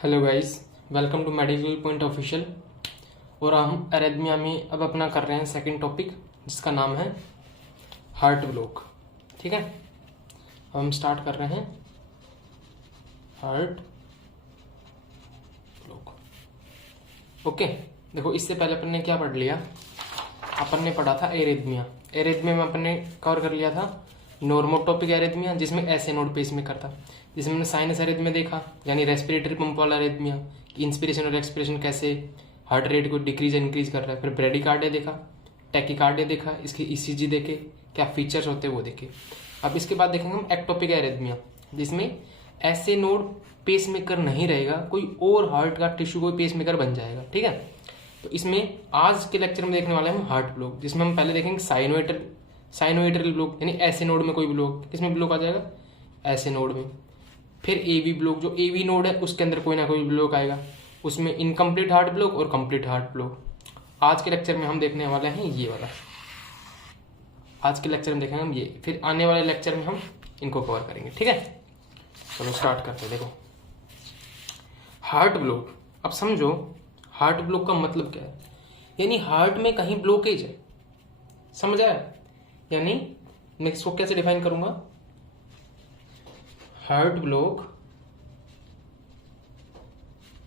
Hello guys, welcome to medical point official. और हम अरेथमिया में अब अपना कर रहे हैं सेकंड टॉपिक, जिसका नाम है हार्ट ब्लॉक। ठीक है, अब हम स्टार्ट कर रहे हैं हार्ट ब्लॉक। ओके, देखो इससे पहले अपन ने क्या पढ़ लिया। अपन ने पढ़ा था एरिथमिया। एरिथमिया में अपन ने कवर कर लिया था नॉर्मोटोपिक एरिथमिया, जिसमें ऐसे नोड पेसमेकर था, जिसमें हमने साइनस एरिथमिया देखा, यानी रेस्पिरेटरी पंप वाला एरिथमिया, इंस्पिरेशन और एक्सपिरेशन कैसे हार्ट रेट को डिक्रीज इंक्रीज कर रहा है। फिर ब्रेडिकार्डिया देखा, टैकीकार्डिया देखा, इसकी ईसीजी देखे, क्या फीचर्स होते हैं वो देखे। अब इसके बाद देखेंगे हम एक्टोपिक एरिथमिया, जिसमें ऐसे नोड पेसमेकर नहीं रहेगा, कोई और हार्ट का टिश्यू कोई पेसमेकर बन जाएगा। ठीक है, तो इसमें आज के लेक्चर में देखने वाले हैं हम हार्ट ब्लॉक, जिसमें हम पहले देखेंगे साइनोएट्रल ब्लॉक, यानी ऐसे नोड में कोई ब्लॉक, किसमें ब्लॉक आ जाएगा, ऐसे नोड में। फिर एवी ब्लॉक, जो एवी नोड है उसके अंदर कोई ना कोई ब्लॉक आएगा, उसमें इनकम्प्लीट हार्ट ब्लॉक और कंप्लीट हार्ट ब्लॉक। आज के लेक्चर में हम देखने वाले हैं ये वाला, आज के लेक्चर में देखेंगे हम ये, फिर आने वाले लेक्चर में हम इनको कवर करेंगे। ठीक है, चलो स्टार्ट करते हैं। देखो हार्ट ब्लॉक, अब समझो हार्ट ब्लॉक का मतलब क्या है, यानी हार्ट में कहीं ब्लॉकेज है। समझ आया? यानी मैं इसको कैसे डिफाइन करूंगा, heart block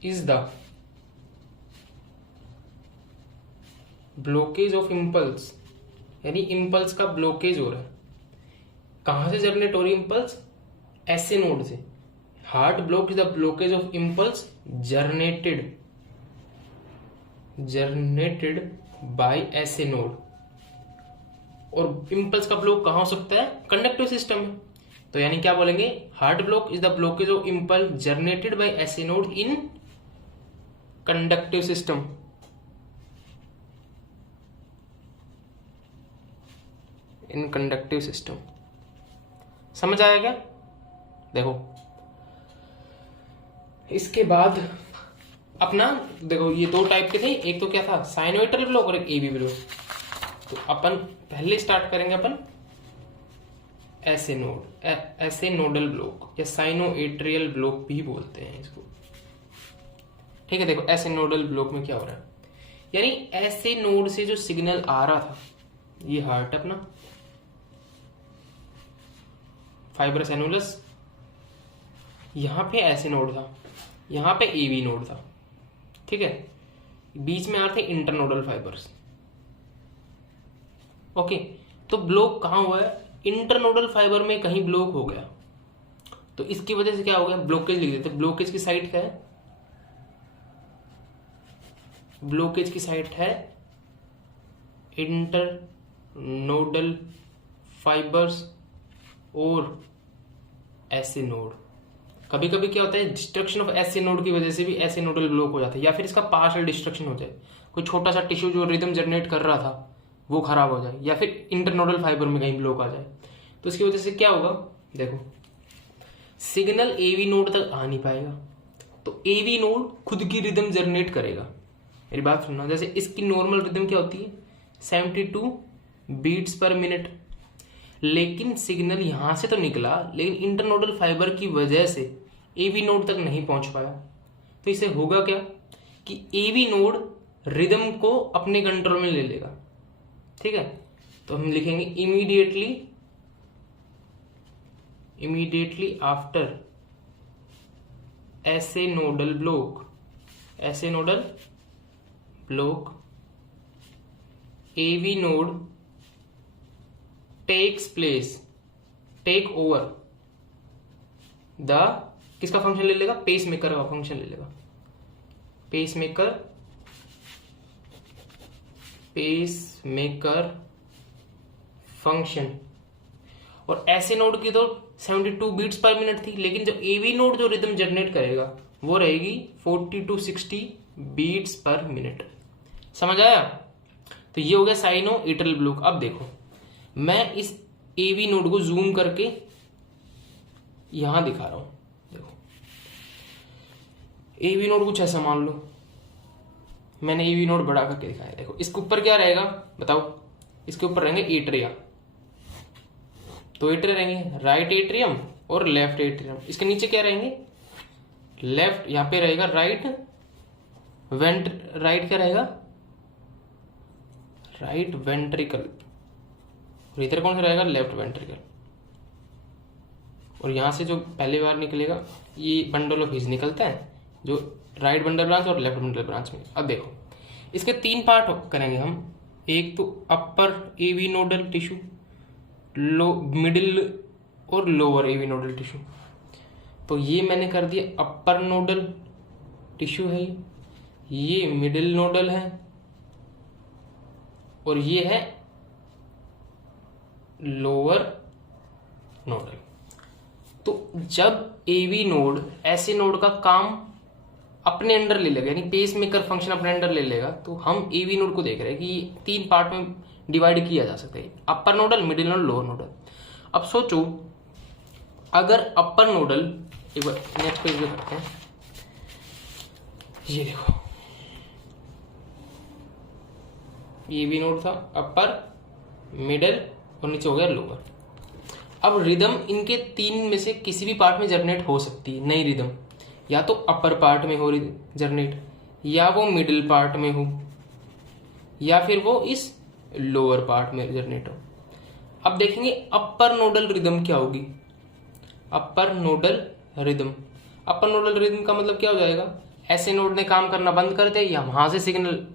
is the blockage of impulse, यानी इम्पल्स का ब्लॉकेज हो रहा है। कहां से जनरेट हो रही इम्पल्स, ऐसे नोड से। Heart block is the blockage of impulse generated by SA node. और इम्पल्स का ब्लॉक कहां हो सकता है, कंडक्टिव सिस्टम में। तो यानी क्या बोलेंगे, heart block is the blockage of impulse generated by SA node in conductive system. In conductive system, समझ आया क्या? देखो इसके बाद अपना देखो ये दो टाइप के थे, एक तो क्या था साइनोइट्रल ब्लॉक और एक एवी ब्लॉक। तो अपन पहले स्टार्ट करेंगे अपन ऐसे नोड, ऐसे नोडल ब्लॉक या साइनोएट्रियल ब्लॉक भी बोलते हैं इसको। ठीक है, देखो ऐसे नोडल ब्लॉक में क्या हो रहा है, यानी ऐसे नोड से जो सिग्नल आ रहा था, ये हार्ट अपना फाइब्रस एनुलस, यहां पे ऐसे नोड था, यहां पे एवी नोड था। ठीक है, बीच में आ रहे थे इंटरनोडल फाइबर्स। ओके, तो ब्लॉक कहां हुआ है, इंटरनोडल फाइबर में कहीं ब्लॉक हो गया, तो इसकी वजह से क्या हो गया, ब्लॉकेज लिख देते। ब्लॉकेज की साइट क्या है, ब्लॉकेज की साइट है इंटरनोडल फाइबर्स और ऐसे नोड। कभी कभी क्या होता है, डिस्ट्रक्शन ऑफ ऐसे नोड की वजह से भी ऐसे नोडल ब्लॉक हो जाता है, या फिर इसका पार्शियल डिस्ट्रक्शन हो जाए, कोई छोटा सा टिश्यू जो रिदम जनरेट कर रहा था वो खराब हो जाए, या फिर इंटरनोडल फाइबर में कहीं ब्लॉक आ जाए। तो इसकी वजह से क्या होगा, देखो सिग्नल एवी नोड तक आ नहीं पाएगा, तो एवी नोड खुद की रिदम जनरेट करेगा। मेरी बात सुनना, जैसे इसकी नॉर्मल रिदम क्या होती है 72 बीट्स पर मिनट, लेकिन सिग्नल यहां से तो निकला, लेकिन इंटरनोडल फाइबर की वजह से एवी नोड तक नहीं पहुंच पाया। तो इसे होगा क्या कि एवी नोड रिदम को अपने कंट्रोल में ले लेगा। ठीक है, तो हम लिखेंगे immediately after SA nodal block AV node take over the, किसका फंक्शन ले लेगा, पेसमेकर का फंक्शन ले लेगा। Pacemaker function. और ऐसे नोड की तो 72 बीट्स पर मिनट थी, लेकिन जो एवी नोड जो रिदम जनरेट करेगा वो रहेगी 40 to 60 बीट्स पर मिनट। समझ आया? तो ये हो गया साइनोएट्रल ब्लॉक। अब देखो मैं इस एवी नोड को जूम करके यहां दिखा रहा हूं। देखो एवी नोड कुछ ऐसा मान लो, मैंने एवी नोड बड़ा करके दिखाया। देखो इसके ऊपर क्या रहेगा बताओ, इसके ऊपर रहेंगे एट्रिया, दो एट्रिया रहेंगे, राइट एट्रियम और लेफ्ट एट्रियम। इसके नीचे क्या रहेंगे, लेफ्ट, यहाँ पे रहेगा राइट राइट क्या रहेगा, राइट वेंट्रिकल, और इधर कौन सा रहेगा, लेफ्ट वेंट्रिकल। और यहाँ से जो पहली बार निकलेगा ये बंडल ऑफ हिज निकलता है, जो राइट बंडल ब्रांच और लेफ्ट बंडल ब्रांच में। अब देखो इसके 3 पार्ट करेंगे हम। एक तो अपर एवी नोडल टिश्यू, मिडिल और लोअर एवी नोडल टिश्यू। तो ये मैंने कर दिया अपर नोडल टिश्यू है, ये मिडिल नोडल है और ये है लोअर नोडल। तो जब एवी नोड ऐसे नोड का काम अपने अंडर ले लेगा, यानी पेस मेकर फंक्शन अपने अंडर ले लेगा, तो हम एवी नोड को देख रहे हैं कि 3 पार्ट में डिवाइड किया जा सकता है, upper nodal, middle nodal, lower nodal. अब सोचो अगर अपर नोडल, एक बार नेक्स्ट पेज पे करते हैं, ये देखो ये भी नोड था, अपर, मिडिल और नीचे हो गया लोअर। अब रिदम इनके 3 में से किसी भी पार्ट में जनरेट हो सकती है। नई रिदम या तो अपर पार्ट में हो जनरेट, या वो मिडिल पार्ट में हो, या फिर वो इस लोअर पार्ट में जनरेट हो। अब देखेंगे अपर नोडल रिदम क्या होगी। अपर नोडल रिदम, अपर नोडल रिदम का मतलब क्या हो जाएगा, ऐसे नोड ने काम करना बंद कर दिया या वहां से सिग्नल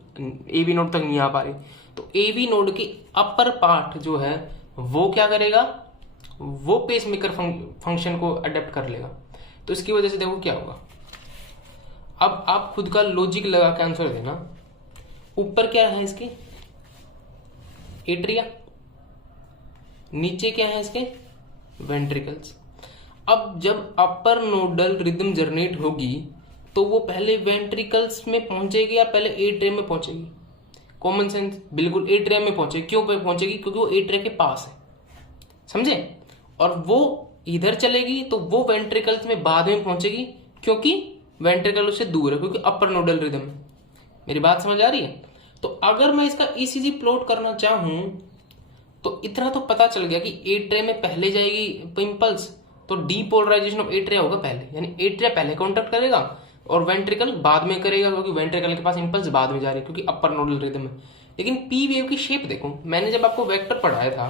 एवी नोड तक नहीं आ पा रही, तो एवी नोड की अपर पार्ट जो है वो क्या करेगा, वो पेस मेकर फंक्शन को अडेप्ट कर लेगा। तो इसकी वजह से देखो क्या होगा। अब आप खुद का लॉजिक लगा के आंसर देना। ऊपर क्या है इसके, एट्रिया, नीचे क्या है इसके, वेंट्रिकल्स। अब जब अपर नोडल रिदम जनरेट होगी तो वो पहले वेंट्रिकल्स में पहुंचेगी या पहले एट्रियम में पहुंचेगी। कॉमन सेंस, बिल्कुल एट्रियम में पहुंचेगी। क्यों पहुंचेगी, क्योंकि वो एट्रिया के पास है, समझे। और वो इधर चलेगी तो वो वेंट्रिकल्स में बाद में पहुंचेगी, क्योंकि वेंट्रिकल उससे दूर है, क्योंकि अपर नोडल रिदम है। मेरी बात समझ आ रही है। तो अगर मैं इसका ईसीजी प्लॉट करना चाहूं तो इतना तो पता चल गया कि एट्रिया में पहले जाएगी इंपल्स, तो डीपोलराइजेशन ऑफ एट्रिया होगा पहले, यानी एट्रिया पहले कॉन्टेक्ट करेगा और वेंट्रिकल बाद में करेगा, क्योंकि वेंट्रिकल के पास इंपल्स बाद में जा रही है, क्योंकि अपर नोडल रिदम है। लेकिन पी वेव की शेप देखो, मैंने जब आपको वेक्टर पढ़ाया था,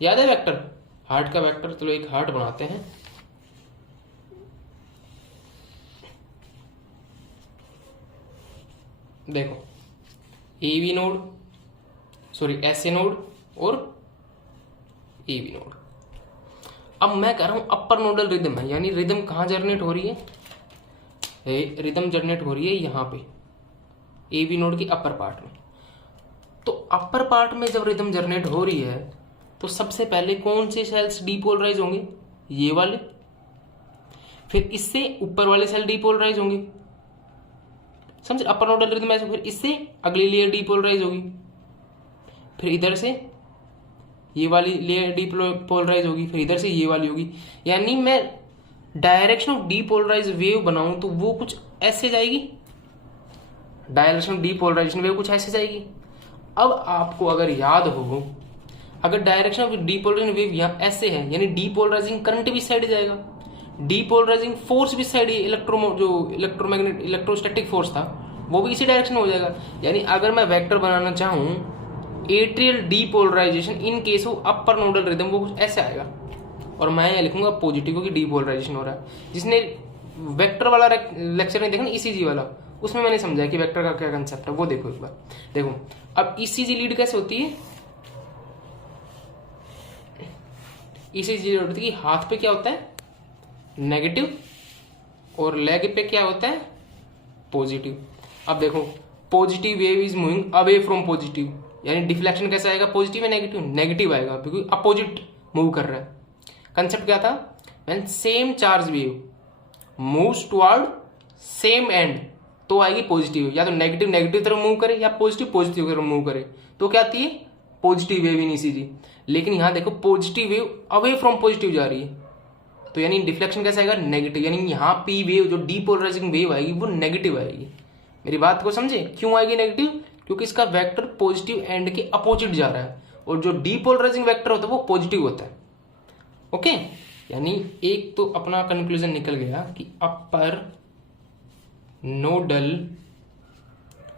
याद है वेक्टर, हार्ट का वेक्टर। चलो एक हार्ट बनाते हैं। देखो AV node, sorry SA node और एवी नोड। अब मैं कह रहा हूं अपर नोडल रिदम है, यानी रिदम कहां जनरेट हो रही है, रिदम जनरेट हो रही है यहां पे एवी नोड की अपर पार्ट में। तो अपर पार्ट में जब रिदम जनरेट हो रही है तो सबसे पहले कौन से सेल्स डीपोलराइज होंगे, ये वाले। फिर इससे ऊपर वाले सेल डीपोलराइज होंगे, समझे, अपर नोडल रिदम ऐसे। फिर इससे अगली लेयर डीपोलराइज होगी, फिर इधर से ये वाली लेयर डीपोलराइज होगी, फिर इधर से ये वाली होगी। यानी मैं डायरेक्शन ऑफ डीपोलराइज वेव बनाऊं तो वो कुछ ऐसे जाएगी, डायरेक्शन ऑफ डीपोलराइजेशन वेव कुछ ऐसे जाएगी। अब आपको अगर याद हो, अगर डायरेक्शन ऑफ डीपोलराइजेशन वेव यहाँ ऐसे है, यानी डीपोलराइजिंग करंट भी साइड जाएगा, डीपोलराइजिंग फोर्स भी साइड, जो इलेक्ट्रोमैग्नेट इलेक्ट्रोस्टैटिक फोर्स था वो भी इसी डायरेक्शन में हो जाएगा। यानी अगर मैं वेक्टर बनाना चाहूं atrial depolarisation in case of upper nodal rhythm, वो कुछ ऐसे आएगा। और मैं यहाँ लिखूंगा पॉजिटिव की डीपोलराइजेशन हो रहा है। जिसने वेक्टर वाला लेक्चर नहीं देखा ना, ईसीजी वाला, उसमें मैंने समझा कि वेक्टर का क्या कंसेप्ट है, वो देखो एक बार। देखो अब ईसीजी लीड कैसे होती है, ईसीजी लीड होती है कि हाथ पे क्या होता है, नेगेटिव, और लेग पे क्या होता है, पॉजिटिव। अब देखो positive wave is moving away from positive, यानी डिफ्लेक्शन कैसा आएगा, पॉजिटिव या नेगेटिव, नेगेटिव आएगा, क्योंकि अपोजिट मूव कर रहा है। कंसेप्ट क्या था, when same charge wave moves toward same and तो आएगी पॉजिटिव, या तो नेगेटिव नेगेटिव तरफ मूव करे या पॉजिटिव पॉजिटिव तरफ मूव करे तो क्या आती है, पॉजिटिव वेव इन ईसीजी। लेकिन यहां देखो positive wave away from positive जा रही है, तो यानी डिफ्लेक्शन कैसा आएगा, नेगेटिव। यानी यहाँ पी वेव जो डीपोलराइजिंग वेव आएगी वो नेगेटिव आएगी। मेरी बात को समझे, क्यों आएगी नेगेटिव, क्योंकि इसका वेक्टर पॉजिटिव एंड के अपोजिट जा रहा है, और जो डीपोलराइजिंग वेक्टर होता है वो पॉजिटिव होता है। ओके, यानी एक तो अपना कंक्लूजन निकल गया कि अपर नोडल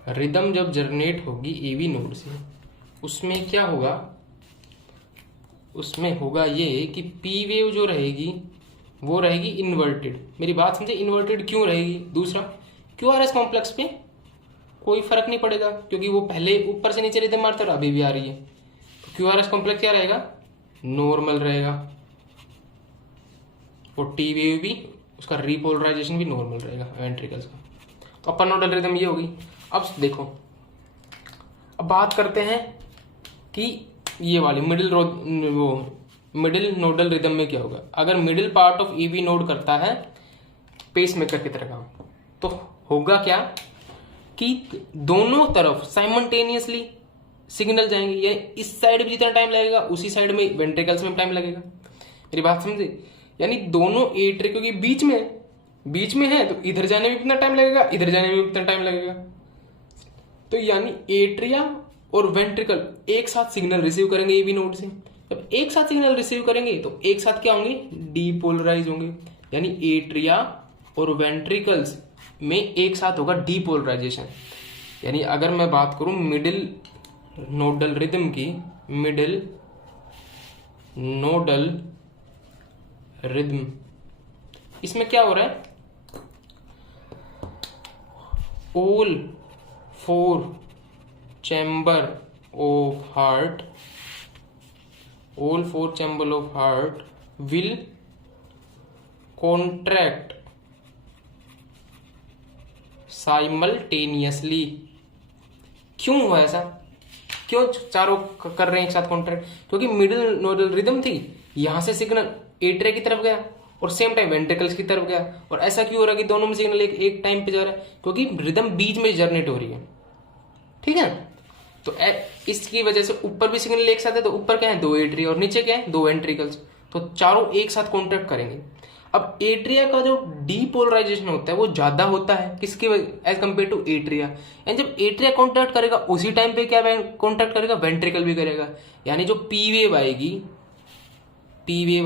रिदम जब जनरेट होगी एवी नोड से, उसमें क्या होगा, उसमें होगा ये कि पी वेव जो रहेगी वो रहेगी इन्वर्टेड। मेरी बात समझे, इन्वर्टेड क्यों रहेगी? दूसरा, क्यू आर एस कॉम्प्लेक्स पे कोई फर्क नहीं पड़ेगा क्योंकि वो पहले ऊपर से नीचे रिदम मारता और अभी भी आ रही है। तो क्यू आर एस कॉम्प्लेक्स क्या रहेगा? नॉर्मल रहेगा। और टी वेव भी, उसका रिपोलराइजेशन भी नॉर्मल रहेगा वेंट्रिकल्स का। तो अपर नोडल रिदम ये होगी। अब देखो, अब बात करते हैं कि ये वाली मिडिल नोडल रिदम में क्या होगा। अगर middle part of EV node करता है पेस मेकर की तरह काम, तो होगा क्या कि दोनों तरफ साइमल्टेनियसली सिग्नल जाएंगे। ये इस साइड भी जितना टाइम लगेगा उसी साइड में वेंट्रिकल्स में टाइम लगेगा। मेरी बात समझे, यानी दोनों एट्रिया, क्योंकि बीच में है तो इधर जाने में कितना टाइम लगेगा, इधर जाने में कितना टाइम लगेगा। तो यानी एट्रिया और वेंट्रिकल एक साथ सिग्नल रिसीव करेंगे एवी नोड से। जब एक साथ सिग्नल रिसीव करेंगे तो एक साथ क्या होंगे? डीपोलराइज होंगे। यानी एट्रिया और वेंट्रिकल्स में एक साथ होगा डीपोलराइजेशन। यानी अगर मैं बात करूं मिडिल नोडल रिदम की, मिडिल नोडल रिदम, इसमें क्या हो रहा है? All 4 chamber of heart, all 4 chamber of heart will contract simultaneously। क्यों हुआ ऐसा? क्यों चारों कर रहे हैं एक साथ कॉन्ट्रैक्ट? क्योंकि मिडिल नोडल रिदम थी, यहां से सिग्नल एट्रिया की तरफ गया और सेम टाइम वेंट्रिकल्स की तरफ गया। और ऐसा क्यों हो रहा है कि दोनों में सिग्नल एक टाइम पे जा रहा है? क्योंकि रिदम बीच में जनरेट हो रही है। ठीक है, तो इसकी वजह से ऊपर भी सिग्नल एक साथ है, तो ऊपर क्या है? 2 एट्रिया और नीचे क्या है? 2 वेंट्रिकल्स। तो चारों एक साथ कॉन्ट्रैक्ट करेंगे। अब एट्रिया का जो डीपोलराइजेशन होता है वो ज्यादा होता है किसकी as compare to atria. And जब एट्रिया कॉन्ट्रैक्ट करेगा उसी टाइम पे क्या कॉन्ट्रैक्ट करेगा? वेंट्रिकल भी करेगा। यानी जो पी वेव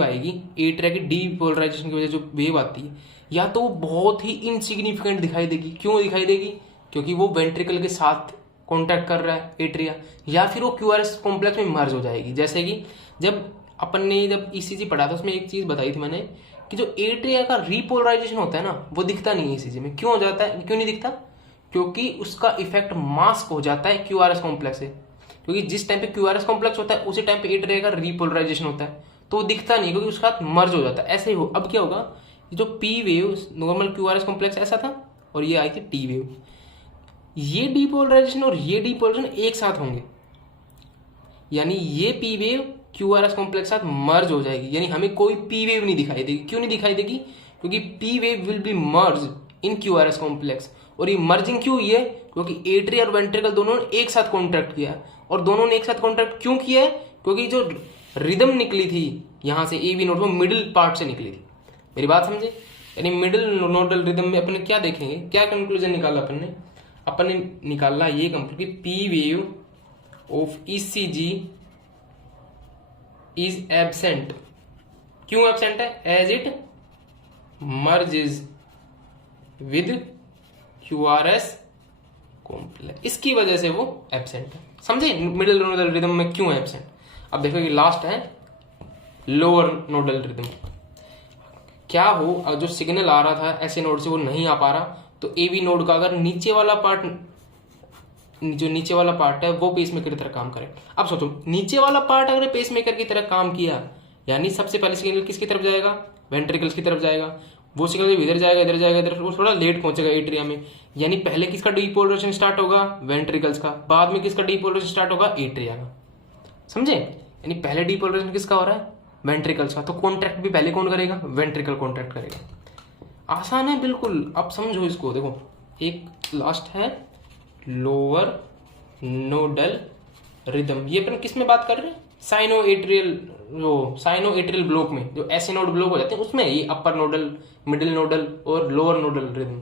आएगी एट्रिया की डीपोलराइजेशन की वजह जो वेव आती है, या तो वो बहुत ही इनसिग्निफिकेंट दिखाई देगी। क्यों दिखाई देगी? क्योंकि वो वेंट्रिकल के साथ कॉन्टैक्ट कर रहा है एट्रिया, या फिर वो क्यूआरएस कॉम्प्लेक्स में मर्ज हो जाएगी। जैसे कि जब अपन ने जब ईसीजी पढ़ा था उसमें एक चीज बताई थी मैंने कि जो एट्रिया का रिपोलराइजेशन होता है ना, वो दिखता नहीं है ईसीजी में। क्यों हो जाता है? क्यों नहीं दिखता? क्योंकि उसका इफेक्ट मास्क हो जाता है क्यूआरएस कॉम्प्लेक्स से। क्योंकि जिस टाइम पे क्यूआरएस कॉम्प्लेक्स होता है उसी टाइम पे एट्रिया का रिपोलराइजेशन होता है, तो वो दिखता नहीं क्योंकि उसका मर्ज हो जाता है। ऐसे ही हो। अब क्या होगा, जो P wave normal QRS complex ऐसा था और ये आई थी टी वेव, ये डीपोलराइजेशन और ये डीपोलराइजेशन एक साथ होंगे। यानी ये पी वेव क्यूआरएस कॉम्प्लेक्स साथ मर्ज हो जाएगी। यानी हमें कोई पी वेव नहीं दिखाई देगी। क्यों नहीं दिखाई देगी? क्योंकि P wave will be merge in QRS complex. और ये मर्जिंग क्यों हुई है? क्योंकि एट्रिया और वेंट्रिकल दोनों ने एक साथ कॉन्ट्रैक्ट किया। और दोनों ने एक साथ कॉन्ट्रैक्ट क्यों किया है? क्योंकि जो रिदम निकली थी यहां से एवी नोड, वो मिडिल पार्ट से निकली थी। मेरी बात समझे? यानी मिडिल नोडल रिदम में अपने क्या देखेंगे, क्या कंक्लूजन निकाला अपन ने निकाला ये कंक्लूजन कि P wave of ECG is absent. क्यों एब्सेंट है? As it merges with QRS complex, इसकी वजह से वो एब्सेंट है। समझे मिडिल नोडल रिदम में क्यों एब्सेंट? अब देखो ये लास्ट है लोअर नोडल रिदम। क्या हो, अगर जो सिग्नल आ रहा था ऐसे नोड से वो नहीं आ पा रहा, तो एवी नोड का अगर नीचे वाला पार्ट, जो नीचे वाला पार्ट है वो पेसमेकर की तरह काम करे। अब सोचो नीचे वाला पार्ट अगर पेसमेकर की तरह काम किया, यानी सबसे पहले सिग्नल किसकी तरफ जाएगा? वेंट्रिकल्स की तरफ जाएगा। वो सिग्नल इधर जाएगा इधर जाएगा इधर, वो थोड़ा लेट पहुंचेगा एट्रिया में। यानी पहले किसका डीपोलराइजेशन स्टार्ट होगा? वेंट्रिकल्स का। बाद में किसका डीपोलराइजेशन स्टार्ट होगा? एट्रिया का। समझे? यानी पहले डीपोलराइजेशन किसका हो रहा है? वेंट्रिकल्स का। तो कॉन्ट्रैक्ट भी पहले कौन करेगा? वेंट्रिकल कॉन्ट्रैक्ट करेगा। आसान है बिल्कुल। अब समझो इसको। देखो एक लास्ट है लोअर नोडल रिदम। ये अपन किस में बात कर रहे हैं? साइनो एट्रियल ब्लॉक में, जो ऐसे नोड ब्लॉक हो जाते हैं उसमें ये अपर नोडल, मिडिल नोडल और लोअर नोडल रिदम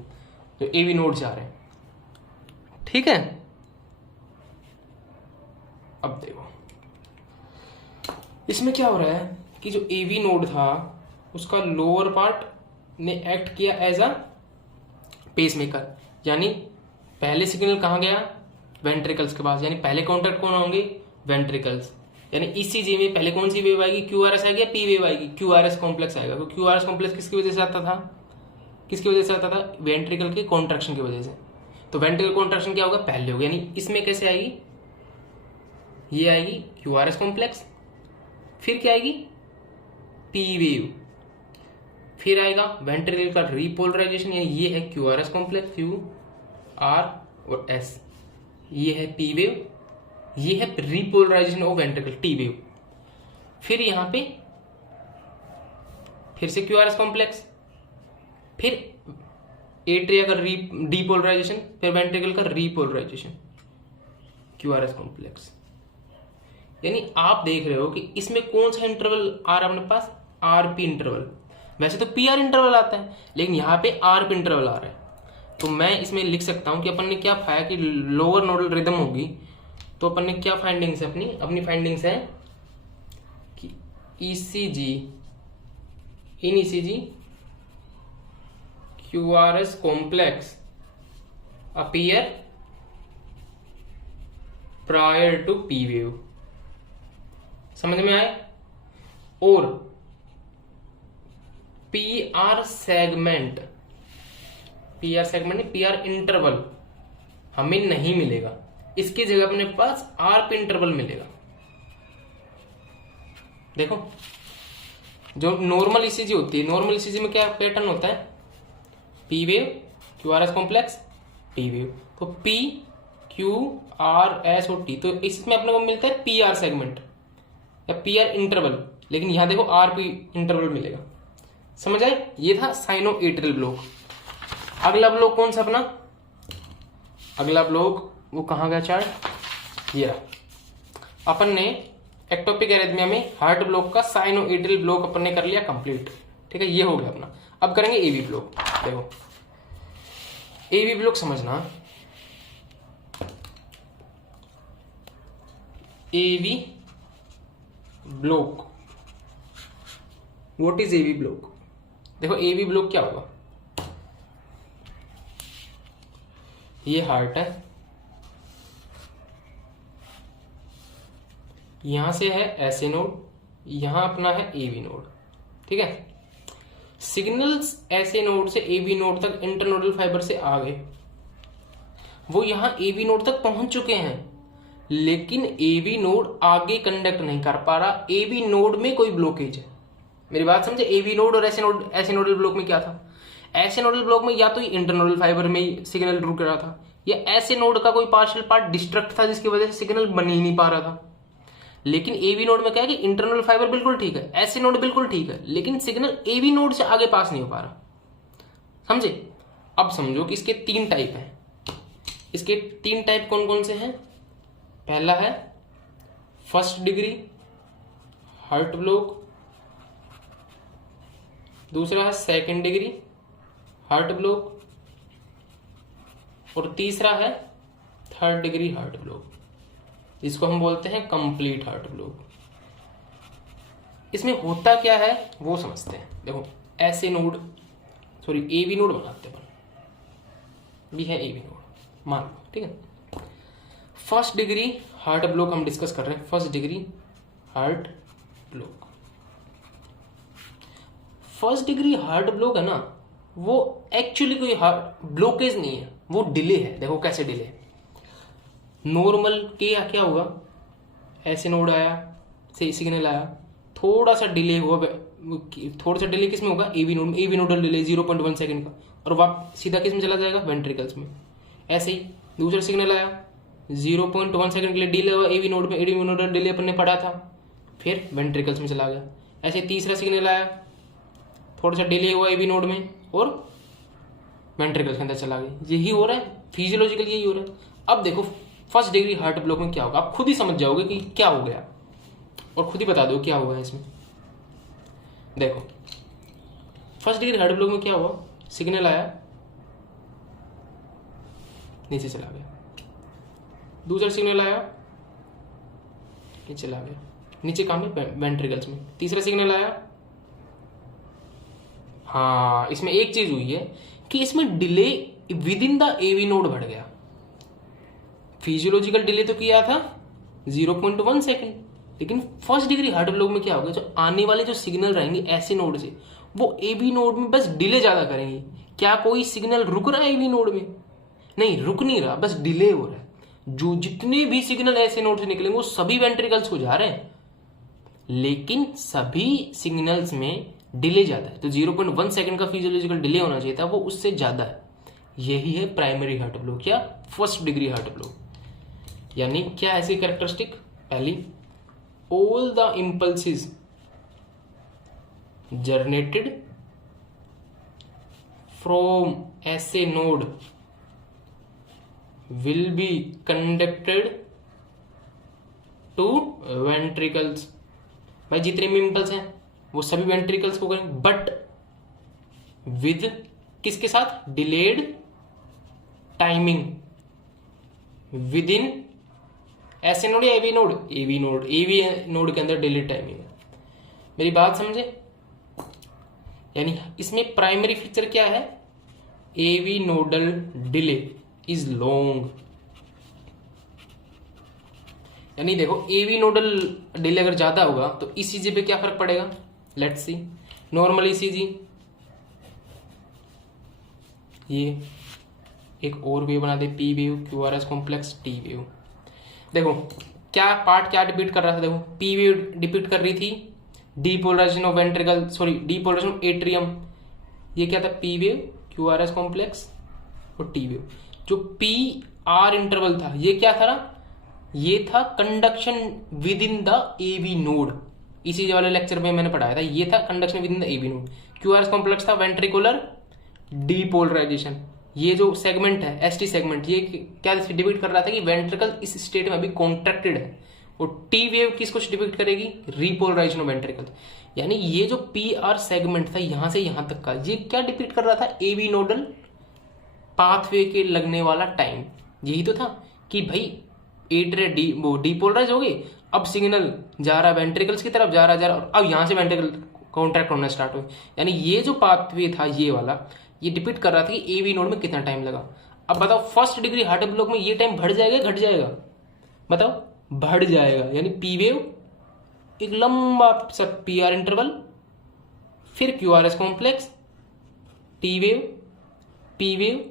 जो एवी नोड से आ रहे हैं। ठीक है, अब देखो इसमें क्या हो रहा है कि जो एवी नोड था उसका लोअर पार्ट ने एक्ट किया एज अ पेसमेकर, यानी पहले सिग्नल कहाँ गया, वेंट्रिकल्स के पास, यानी पहले कॉन्टैक्ट कौन होंगे, वेंट्रिकल्स। यानी ईसीजी में पहले कौन सी वेव आएगी, क्यूआरएस आएगी या पी वेव आएगी, क्यूआरएस कॉम्प्लेक्स आएगा। तो क्यूआरएस कॉम्प्लेक्स किसकी वजह से आता था, किसकी वजह से आता था, वेंट्रिकल के कॉन्ट्रैक्शन की वजह से। तो वेंट्रिकल कॉन्ट्रैक्शन क्या होगा, पहले होगा, यानी इसमें कैसे आएगी, ये आएगी क्यूआरएस कॉम्प्लेक्स, फिर क्या आएगी, पी वेव, फिर आएगा वेंट्रिकल का रीपोलराइजेशन, यानी ये है क्यूआरएस कॉम्प्लेक्स, क्यू आर और एस, ये है पी वेव, ये है repolarisation of ventricle, T wave. फिर यहां पे फिर से क्यूआरएस कॉम्प्लेक्स, फिर एट्रिया का डीपोलराइजेशन, फिर वेंट्रिकल का रीपोलराइजेशन, क्यूआरएस कॉम्प्लेक्स। यानी आप देख रहे हो कि इसमें कौन सा इंटरवल आ रहा है अपने पास, आरपी इंटरवल। वैसे तो पीआर इंटरवल आता है, लेकिन यहां पे आरपी इंटरवल आ रहा है। तो मैं इसमें लिख सकता हूं कि अपन ने क्या पाया कि लोअर नोडल रिदम होगी। तो अपन ने क्या फाइंडिंग्स है, अपनी फाइंडिंग्स है कि ECG, in ECG QRS complex appear prior to P wave. समझ में आए। और पीआर सेगमेंट नहीं, पीआर इंटरवल हमें नहीं मिलेगा, इसकी जगह अपने पास आरपी इंटरवल मिलेगा। देखो जो नॉर्मल ईसीजी होती है, नॉर्मल ईसीजी में क्या पैटर्न होता है, P wave, QRS complex, P wave. तो पी, क्यू, आर, एस और टी, तो इसमें अपने को मिलता है पीआर सेगमेंट या पीआर इंटरवल, लेकिन यहां देखो आरपी इंटरवल मिलेगा। समझ आए। ये था साइनो एट्रियल ब्लॉक। अगला ब्लॉक कौन सा अपना, अगला ब्लॉक वो कहां गया चार्ट, ये रहा। अपन ने एक्टोपिक एरिथमिया में हार्ट ब्लॉक का साइनो एट्रियल ब्लॉक अपन ने कर लिया कंप्लीट, ठीक है, ये हो गया अपना। अब करेंगे एवी ब्लॉक। देखो एवी ब्लॉक समझना, AV block, what is AV block. देखो एवी ब्लॉक क्या होगा, ये हार्ट है, यहां से है एसए नोड, यहां अपना है एवी नोड, ठीक है। सिग्नल्स एसए नोड से एवी नोड तक इंटरनोडल फाइबर से आ गए, वो यहां एवी नोड तक पहुंच चुके हैं, लेकिन एवी नोड आगे कंडक्ट नहीं कर पा रहा, एवी नोड में कोई ब्लॉकेज है। मेरी बात समझे। एवी नोड और एसए नोडल ब्लॉक में क्या था, एसए नोडल ब्लॉक में या तो इंटरनोडल फाइबर में ही सिग्नल रुक रहा था, या एसए नोड का कोई पार्शियल पार्ट डिस्ट्रक्ट था जिसकी वजह से सिग्नल बन ही नहीं पा रहा था। लेकिन एवी नोड में क्या है कि इंटरनल फाइबर बिल्कुल ठीक है, एसए नोड बिल्कुल ठीक है, लेकिन सिग्नल एवी नोड से आगे पास नहीं हो पा रहा। समझे। अब समझो कि इसके 3 टाइप हैं। इसके 3 टाइप कौन कौन से हैं। पहला है फर्स्ट डिग्री हार्ट ब्लॉक, दूसरा है सेकंड डिग्री हार्ट ब्लॉक, और तीसरा है थर्ड डिग्री हार्ट ब्लॉक, जिसको हम बोलते हैं कंप्लीट हार्ट ब्लॉक। इसमें होता क्या है वो समझते हैं। देखो SA node, sorry AV node बनाते हैं, ये है एवी नोड मान लो, ठीक है। फर्स्ट डिग्री हार्ट ब्लॉक हम डिस्कस कर रहे हैं, first degree heart block. First degree heart block है ना, वो एक्चुअली कोई हार्ट ब्लॉकेज नहीं है, वो डिले है। देखो कैसे डिले है। नॉर्मल क्या हुआ, ऐसे नोड आया, सिग्नल आया, थोड़ा सा डिले हुआ, थोड़ा सा डिले किसमें होगा, एवी नोड में, एवी नोडल डिले 0.1 सेकंड का, और वापस सीधा किस में चला जाएगा, वेंट्रिकल्स में। ऐसे ही दूसरा सिग्नल आया, 0.1 सेकंड के लिए डिले हुआ एवी नोड में, एवी नोडल डिले अपन ने पढ़ा था, फिर वेंट्रिकल्स में चला गया। ऐसे तीसरा सिग्नल आया, थोड़ा सा डिले हुआ एवी नोड में और वेंट्रिकल्स के अंदर चला गया। यही हो रहा है, फिजियोलॉजिकल यही हो रहा है। अब देखो फर्स्ट डिग्री हार्ट ब्लॉक में क्या होगा, आप खुद ही समझ जाओगे कि क्या हो गया, और खुद ही बता दो क्या हुआ है इसमें। देखो फर्स्ट डिग्री हार्ट ब्लॉक में क्या हुआ, सिग्नल आया, नीचे चला गया, दूसरा सिग्नल आया, नीचे चला गया, नीचे कहाँ में, वेंट्रिकल्स में। तीसरा सिग्नल आया, हाँ, इसमें एक चीज हुई है कि इसमें delay within the AV node बढ़ गया। फिजियोलॉजिकल डिले तो किया था 0.1 सेकेंड, लेकिन फर्स्ट डिग्री हार्ट ब्लॉक में क्या होगा, जो आने वाले जो सिग्नल रहेंगे ऐसे नोड से, वो एवी नोड में बस डिले ज्यादा करेंगे। क्या कोई सिग्नल रुक रहा है एवी नोड में? नहीं, रुक नहीं रहा, बस डिले हो रहा है। जो जितने भी सिग्नल ऐसे नोड से निकलेंगे वो सभी वेंट्रिकल्स को जा रहे हैं, लेकिन सभी सिग्नल्स में डिले ज्यादा है। तो 0.1 सेकंड का फिजियोलॉजिकल डिले होना चाहिए था, वो उससे ज्यादा है। यही है प्राइमरी हार्ट ब्लॉक या फर्स्ट डिग्री हार्ट ब्लॉक। यानी क्या ऐसी कैरेक्टरिस्टिक? पहली, all the impulses generated from SA node will be conducted to ventricles. भाई जितने भी इम्पल्स हैं वो सभी वेंट्रिकल्स को करेंगे, बट विद किसके साथ? Delayed timing with in SA node या AV node? AV node. AV node के अंदर डिलेड टाइमिंग। मेरी बात समझे? यानी इसमें प्राइमरी फीचर क्या है? AV nodal delay is long. यानी देखो, एवी नोडल डिले अगर ज्यादा होगा तो ईसीजी पे क्या फर्क पड़ेगा? Let's see. नॉर्मल ईसीजी, ये एक और वेव बना दे, P wave, QRS complex, T wave. देखो क्या पार्ट क्या डिपिक्ट कर रहा था? देखो पी वेव डिपिक्ट कर रही थी depolarization of ventricle, sorry depolarization of atrium. ये क्या था? पी वेव, क्यूआरएस कॉम्प्लेक्स और टी वेव। जो पी आर इंटरवल था ये क्या था? ये था conduction within the AV node. इसी वाले लेक्चर में मैंने पढ़ाया था, ये था conduction within the AV node. QRS complex था वेंट्रिकुलर डीपोलराइजेशन। ये जो सेगमेंट है एसटी सेगमेंट, ये क्या डिपिक्ट कर रहा था कि वेंट्रिकल इस स्टेट में अभी कॉन्ट्रैक्टेड है। और टी वेव किसको डिपिक्ट करेगी? Repolarisation of ventricle. यानी ये जो पी आर सेगमेंट था यहां से यहां तक का, ये क्या डिपिक्ट कर रहा था? एवी नोडल पाथवे के लगने वाला टाइम। यही तो था कि भाई एट्रिया वो डीपोलराइज हो गई, अब सिग्नल जा रहा वेंट्रिकल्स की तरफ, जा रहा और अब यहां से वेंट्रिकल कॉन्ट्रैक्ट होना स्टार्ट हुए। यानी ये जो पाथवे था ये वाला, ये डिपिक्ट कर रहा था कि एवी नोड में कितना टाइम लगा। अब बताओ फर्स्ट डिग्री हार्ट ब्लॉक में ये टाइम बढ़ जाएगा घट जाएगा? बताओ, बढ़ जाएगा। यानी पी वेव एक लंबा सा पी आर इंटरवल, फिर Q R S complex, T wave, P wave,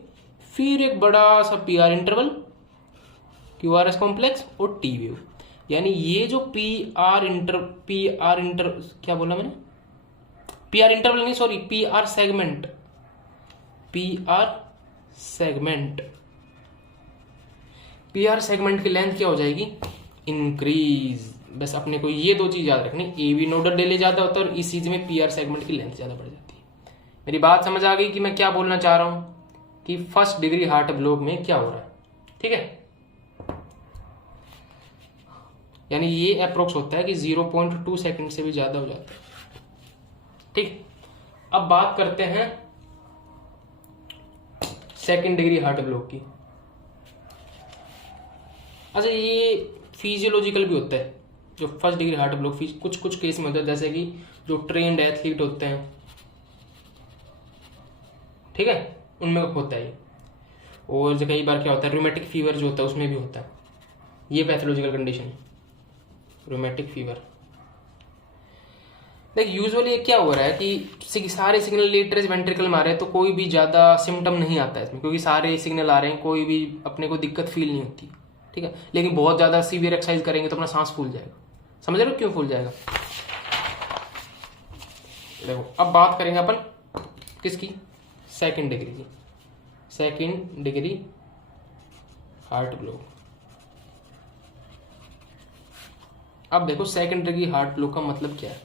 फिर एक बड़ा सा P R interval, Q R S complex और टी वेव। यानी ये जो पी आर इंटर क्या बोला मैंने? पी आर इंटरवल नहीं, sorry, P R segment, P R segment, P R segment की लेंथ क्या हो जाएगी? इंक्रीज। बस अपने को ये दो चीज याद रखनी, एवी नोडल डिले ज्यादा होता है और इस चीज में पी आर सेगमेंट की लेंथ ज्यादा बढ़ जाती है। मेरी बात समझ आ गई कि मैं क्या बोलना चाह रहा हूं कि फर्स्ट डिग्री हार्ट ब्लॉक में क्या हो रहा है? ठीक है, यानी ये अप्रोक्स होता है कि 0.2 सेकंड से भी ज्यादा हो जाता है। ठीक, अब बात करते हैं सेकंड डिग्री हार्ट ब्लॉक की। अच्छा, ये फिजियोलॉजिकल भी होता है जो फर्स्ट डिग्री हार्ट ब्लॉक, कुछ कुछ केस में होता है, जैसे कि जो ट्रेन्ड एथलीट होते हैं, ठीक है, उनमें होता है। और जो कई बार क्या होता है, रूमेटिक फीवर जो होता है उसमें भी होता है। ये पैथोलॉजिकल कंडीशन है रूमेटिक फीवर। देख यूजुअली क्या हो रहा है कि सारे सिग्नल लेटरेज वेंट्रिकल में आ रहे हैं तो कोई भी ज्यादा सिम्टम नहीं आता है इसमें, क्योंकि सारे सिग्नल आ रहे हैं, कोई भी अपने को दिक्कत फील नहीं होती। ठीक है, लेकिन बहुत ज्यादा सीवियर एक्सरसाइज करेंगे तो अपना सांस फूल जाएगा। समझ रहे हो क्यों फूल जाएगा? देखो अब बात करेंगे अपन किसकी? सेकंड डिग्री की। Second degree heart block. अब देखो सेकंड डिग्री हार्ट ब्लॉक का मतलब क्या है,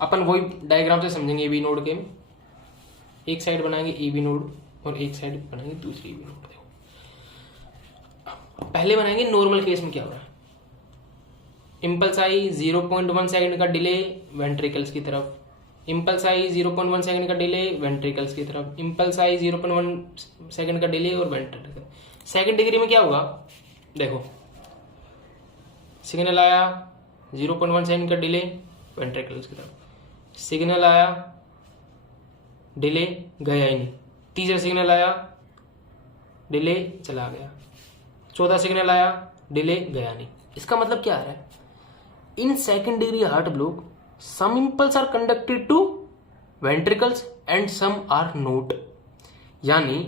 अपन वही डायग्राम से समझेंगे। एवी नोड के एक साइड बनाएंगे एवी नोड और एक साइड बनाएंगे दूसरी एवी नोड। देखो पहले बनाएंगे नॉर्मल केस में क्या हो रहा है। इम्पल्स आई 0.1 सेकंड का डिले वेंट्रिकल्स की तरफ, इम्पल्स आई 0.1 सेकंड का डिले वेंट्रिकल्स की तरफ, इम्पल्स आई 0.1 सेकंड का डिले और वेंट्रिकल। सेकंड डिग्री में क्या होगा? देखो सिग्नल आया 0.1 सेकंड का डिले वेंट्रिकल्स की तरफ, सिग्नल आया डिले गया ही नहीं। तीसरा सिग्नल आया, डिले चला गया। चौथा सिग्नल आया, डिले गया नहीं। इसका मतलब क्या आ रहा है? In second degree heart block some impulse are conducted to ventricles and some are not. यानी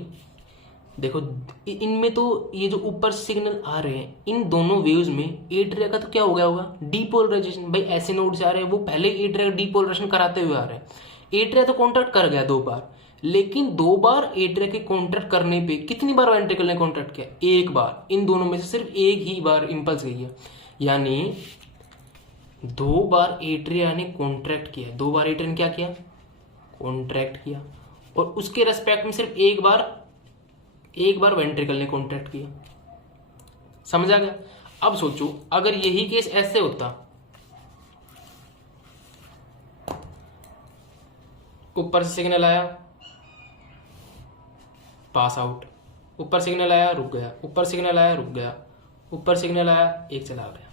देखो इनमें तो ये जो ऊपर सिग्नल आ रहे हैं, इन दोनों वेव्स में एट्रिया का तो क्या हो गया होगा? डीपोलराइजेशन। भाई ऐसे नोड से आ रहे हैं, वो पहले एट्रिया का डीपोलराइजेशन कराते हुए आ रहे हैं। एट्रिया तो कॉन्ट्रैक्ट कर गया 2 बार, लेकिन 2 बार एट्रिया के कॉन्ट्रैक्ट करने पे कितनी बार वेंट्रिकल ने कॉन्ट्रैक्ट किया? 1 बार। इन दोनों में से सिर्फ एक ही बार इंपल्स गई है। यानी 2 बार एट्रिया ने कॉन्ट्रैक्ट किया, 2 बार एट्रिया ने क्या किया? कॉन्ट्रैक्ट किया। और उसके रेस्पेक्ट में सिर्फ एक बार वेंट्रिकल ने कॉन्ट्रैक्ट किया। समझ आ गया? अब सोचो अगर यही केस ऐसे होता, ऊपर से सिग्नल आया, पास आउट, ऊपर सिग्नल आया, रुक गया, ऊपर सिग्नल आया, रुक गया, ऊपर सिग्नल आया, एक चला गया।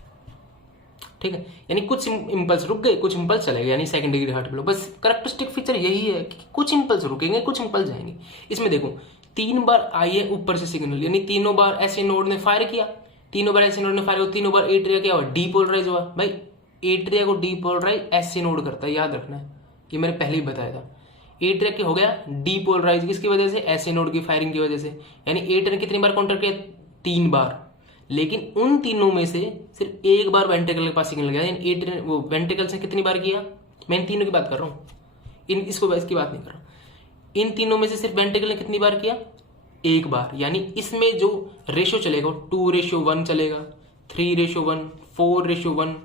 ठीक है, यानी कुछ इंपल्स रुक गए, कुछ इंपल्स चले गए, यानी सेकंड डिग्री हार्ट ब्लॉक। बस कैरेक्टरिस्टिक फीचर यही है कि कुछ इंपल्स रुकेंगे, कुछ इंपल्स जाएंगे। इसमें देखो 3 बार आई है ऊपर से सिग्नल, यानी तीनों बार ऐसे नोड ने फायर किया, तीनों बार ऐसे नोड ने फायर किया, तीनों बार एट्रिया क्या हुआ? डीपोलराइज हुआ। भाई एट्रिया को डीपोलराइज ऐसे नोड करता है, याद रखना है, ये मैंने पहले ही बताया था। एट्रिया क्या हो गया? डीपोलराइज। किसकी वजह से? ऐसे नोड की फायरिंग की वजह से। यानी एट्रिया ने कितनी बार कॉन्ट्रैक्ट किया? 3 बार। लेकिन उन तीनों में से सिर्फ एक बार वेंट्रिकल के पास सिग्नल गया। एट्रिया वो वेंट्रिकल से कितनी बार किया? मैं इन तीनों की बात कर रहा हूँ, इसकी बात नहीं कर रहा। इन तीनों में से सिर्फ वेंट्रिकल ने कितनी बार किया? 1 बार। यानी इसमें जो रेशियो चलेगा 2:1 चलेगा, 3:1, 4:1,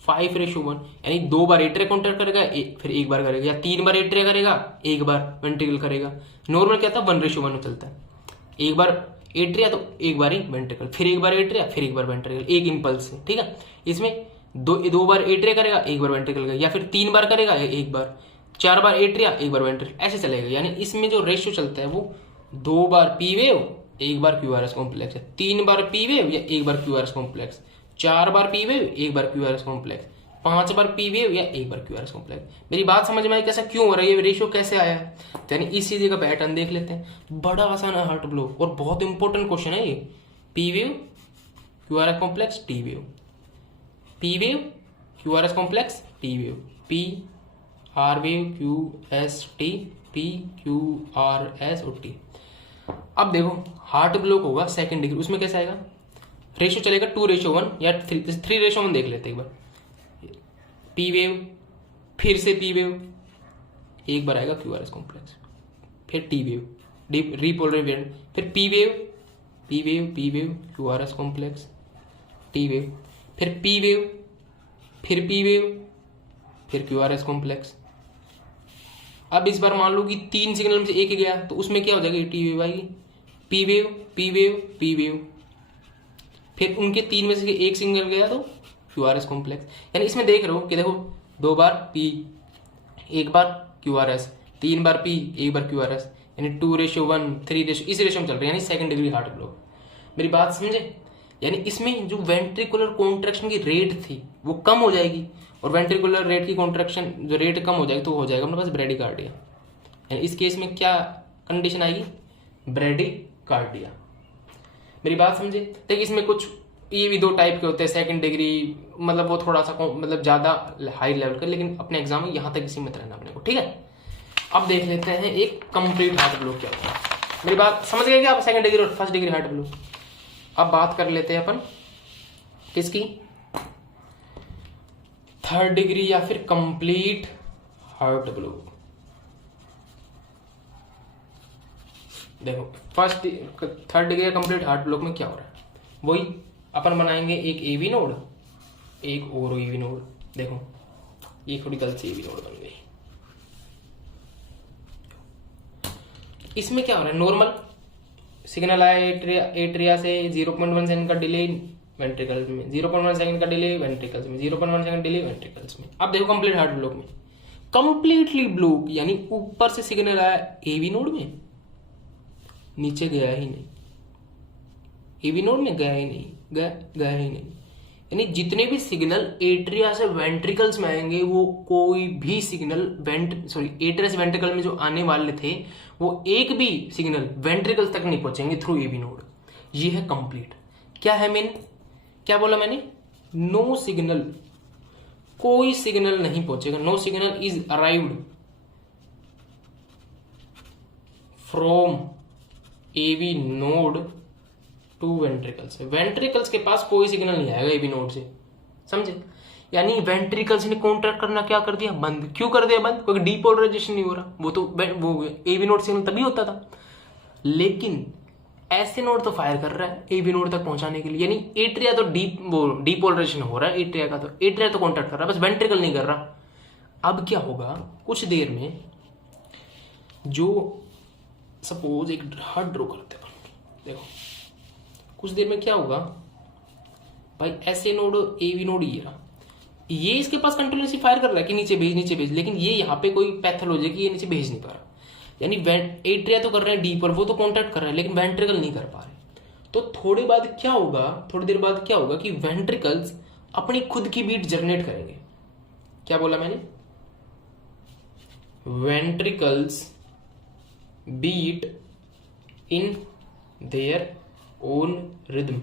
5:1। यानी 2 बार एट्रिया कॉन्ट्रैक्ट करेगा, फिर 1 बार करेगा, या 3 बार एट्रिया करेगा, 1 बार वेंट्रिकल करेगा। नॉर्मल क्या था? 1:1 चलता है। 1 बार एट्रिया तो 1 बार ही वेंट्रिकल, फिर 1 बार एट्रिया, फिर 1 बार वेंट्रिकल, एक इंपल्स से। ठीक है, इसमें 2 बार एट्रिया करेगा, 1 बार वेंट्रिकल करेगा, या फिर 3 बार करेगा, 1 बार, 4 बार एट्रिया, 1 बार वेंट्रिकल, ऐसे चलेगा। यानी इसमें जो रेशियो चलता है वो 2 बार पी वेव, 1 बार क्यूआरएस कॉम्प्लेक्स है, 3 बार पी वेव या 1 बार क्यूआरएस कॉम्प्लेक्स, 4 बार पी वेव, 1 बार क्यूआरएस कॉम्प्लेक्स, 5 बार पी वेव या 1 बार क्यूआरएस कॉम्प्लेक्स। मेरी बात समझ में आई? कैसा क्यों हो रहा है, ये रेशियो कैसे आया है? यानी इस चीज का पैटर्न देख लेते हैं। बड़ा आसान है हार्ट ब्लॉक, और बहुत इंपॉर्टेंट क्वेश्चन है ये। P wave, QRS complex, T wave, P wave, QRS complex, T wave, P R wave, Q S T, P Q R S और टी। अब देखो हार्ट ब्लॉक होगा सेकंड डिग्री, उसमें कैसे आएगा? रेशियो चलेगा 2:1 या 3:1 देख लेते हैं एक बार। पी वेव, फिर से पी वेव, 1 बार आएगा क्यूआरएस कॉम्प्लेक्स, फिर टी वेव, रीपोलराइज, फिर P wave, P wave, P wave, QRS complex, T wave, फिर पी वेव, फिर पी वेव, फिर क्यूआरएस कॉम्प्लेक्स। अब इस बार मान लो कि 3 सिग्नल में से एक ही गया, तो उसमें क्या हो जाएगा? टी वेव आएगी, P wave, P wave, P wave, फिर उनके 3 में से एक सिग्नल गया तो क्यूआरएस कॉम्प्लेक्स। यानी इसमें देख रहे हो कि देखो 2 बार पी, 1 बार क्यूआरएस, 3 बार पी, 1 बार क्यूआरएस, यानी 2:1, 3:, इस रेशियो में चल रहा है, यानी सेकंड डिग्री हार्ट ब्लॉक। मेरी बात समझे? यानी इसमें जो वेंट्रिकुलर कॉन्ट्रैक्शन की रेट थी वो कम हो जाएगी, और वेंट्रिकुलर रेट की कॉन्ट्रैक्शन जो रेट कम हो जाएगी तो हो जाएगा अपने पास ब्रेडिकार्डिया। यानी इस केस में क्या कंडीशन आएगी? ब्रेडिकार्डिया। मेरी बात समझे? देखिए इसमें कुछ ये भी 2 टाइप के होते हैं सेकंड डिग्री, मतलब वो थोड़ा सा मतलब ज्यादा हाई लेवल का, लेकिन अपने एग्जाम में यहां तक इसी में रहना अपने को। ठीक है, अब देख लेते हैं एक कंप्लीट हार्ट ब्लॉक क्या होता है। मेरी बात समझ गए क्या आप? सेकंड डिग्री और फर्स्ट डिग्री हार्ट ब्लॉक। अब बात कर लेते हैं अपन किसकी? थर्ड डिग्री या फिर कंप्लीट हार्ट ब्लॉक। देखो थर्ड डिग्री या कंप्लीट हार्ट ब्लॉक में क्या हो रहा है? वही अपन बनाएंगे एक एवी नोड, एक और एवी नोड। देखो ये थोड़ी गलत सी एवी नोड बन गई। इसमें क्या हो रहा है? नॉर्मल सिग्नल आया एट्रिया से, 0.1 सेकंड का डिले वेंट्रिकल्स में, 0.1 सेकंड का डिले वेंट्रिकल्स में, 0.1 सेकंड डिले वेंट्रिकल्स में। अब देखो कंप्लीट हार्ट ब्लॉक में कंप्लीटली ब्लॉक, यानी ऊपर से सिग्नल आया एवी नोड में, नीचे गया ही नहीं, एवी नोड में गया ही नहीं, गया ही नहीं, यानी जितने भी सिग्नल एट्रिया से वेंट्रिकल्स में आएंगे वो कोई भी सिग्नल एट्रिया से वेंट्रिकल में जो आने वाले थे वो एक भी सिग्नल वेंट्रिकल्स तक नहीं पहुंचेंगे थ्रू एवी नोड। ये है कंप्लीट। क्या है मेन, क्या बोला मैंने, नो सिग्नल, कोई सिग्नल नहीं पहुंचेगा, no signal is arrived from AV node to ventricles. Ventricles के पास कोई सिग्नल नहीं आएगा एवी नोड से, समझे। यानी वेंट्रिकल्स ने कॉन्ट्रैक्ट करना क्या कर दिया, बंद। क्यों कर दिया बंद, क्योंकि डीपोलराइजेशन नहीं हो रहा। वो एवी नोड सिग्नल तभी होता था, लेकिन ऐसे नोड तो फायर कर रहा है एवी नोड तक पहुंचाने के लिए। यानी एट्रिया तो डीपोलराइजेशन हो रहा है एट्रिया का, तो एट्रिया तो कॉन्ट्रैक्ट कर रहा है, बस वेंट्रिकल नहीं कर रहा। अब क्या होगा, कुछ देर में जो सपोज एक हार्ट ड्रॉ करते हैं, देखो कुछ देर में क्या होगा भाई, ऐसे नोड एवी नोड ये इसके पास कंटिन्यूसली फायर कर रहा है कि नीचे भेज, लेकिन ये यहाँ पे कोई पैथोलॉजी की ये नीचे भेज नहीं पा रहा। यानी एट्रिया तो कर रहा है डी पर, वो तो कॉन्टैक्ट कर रहा है, लेकिन वेंट्रिकल नहीं कर पा रहे। तो थोड़ी देर बाद क्या होगा कि वेंट्रिकल्स अपनी खुद की बीट जनरेट करेंगे। क्या बोला मैंने, ventricles beat in their own rhythm.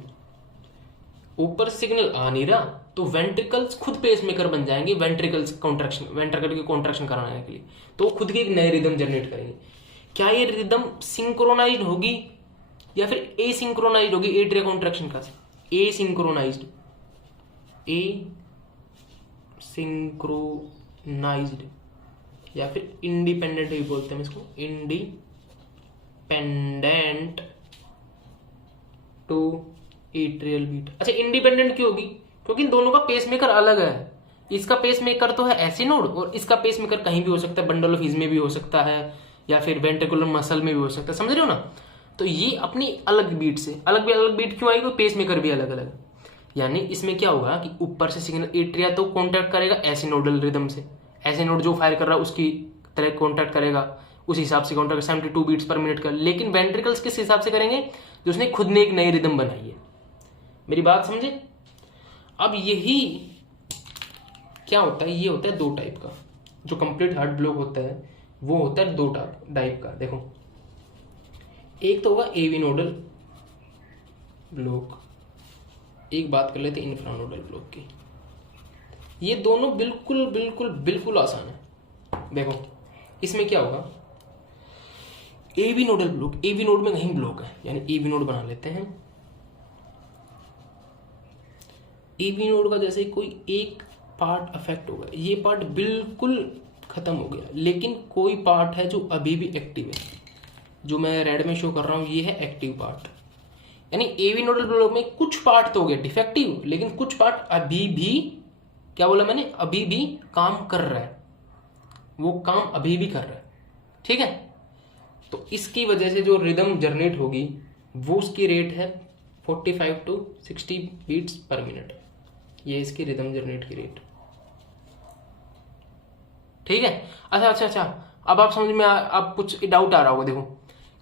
ऊपर सिग्नल आ नहीं रहा तो वेंट्रिकल्स खुद पेस मेकर बन जाएंगे, वेंट्रिकल की कॉन्ट्रैक्शन कराने के लिए, तो खुद की एक नए रिदम जनरेट करेंगे। क्या ये रिदम सिंक्रोनाइज्ड होगी या फिर एसिंक्रोनाइज्ड होगी एट्रिया कॉन्ट्रैक्शन का? एसिंक्रोनाइज्ड या फिर इंडिपेंडेंट भी बोलते हैं इसको, इंडिपेंडेंट टू एट्रियल बीट। अच्छा, इंडिपेंडेंट क्यों होगी, क्योंकि इन दोनों का पेसमेकर अलग है। इसका पेसमेकर तो है ऐसी नोड, और इसका पेसमेकर कहीं भी हो सकता है, बंडल ऑफ हिज में भी हो सकता है या फिर वेंट्रिकुलर मसल में भी हो सकता है, समझ रहे हो ना। तो ये अपनी अलग बीट से अलग बीट क्यों आएगी, पेसमेकर भी अलग अलग। यानी इसमें क्या होगा कि ऊपर से सिग्नल एट्रिया तो कॉन्टैक्ट करेगा ऐसे नोडल रिदम से, ऐसे नोड जो फायर कर रहा है उसकी तरह कॉन्टैक्ट करेगा, उस हिसाब से कॉन्टैक्ट 72 बीट्स पर मिनट का। लेकिन वेंट्रिकल्स किस हिसाब से करेंगे, जो उसने खुद ने एक नई रिदम बनाई है। मेरी बात समझे। अब यही क्या होता है, ये होता है दो टाइप का। जो कंप्लीट हार्ट ब्लॉक होता है वो होता है दो टाइप का। देखो, एक तो होगा एवी नोडल ब्लॉक, एक बात कर लेते हैं इंफ्रानोडल ब्लॉक की। ये दोनों बिल्कुल बिल्कुल बिल्कुल आसान है। देखो इसमें क्या होगा, AV nodal block, AV node में कहीं ब्लॉक है, यानी एवी नोड बना लेते हैं। एवी नोड का जैसे कोई एक पार्ट अफेक्ट होगा, ये पार्ट बिल्कुल खत्म हो गया, लेकिन कोई पार्ट है जो अभी भी एक्टिव है, जो मैं रेड में शो कर रहा हूं, ये है एक्टिव पार्ट। यानी एवी नोडल ब्लॉक में कुछ पार्ट तो हो गया डिफेक्टिव, लेकिन कुछ पार्ट अभी भी, क्या बोला मैंने, अभी भी काम कर रहा है, वो काम अभी भी कर रहा है, ठीक है। तो इसकी वजह से जो रिदम जनरेट होगी वो उसकी रेट है 45 to 60 बीट्स पर मिनट। ये इसकी रिदम जनरेट की रेट, ठीक है। अच्छा, अब आप समझ में आप कुछ डाउट आ रहा होगा। देखो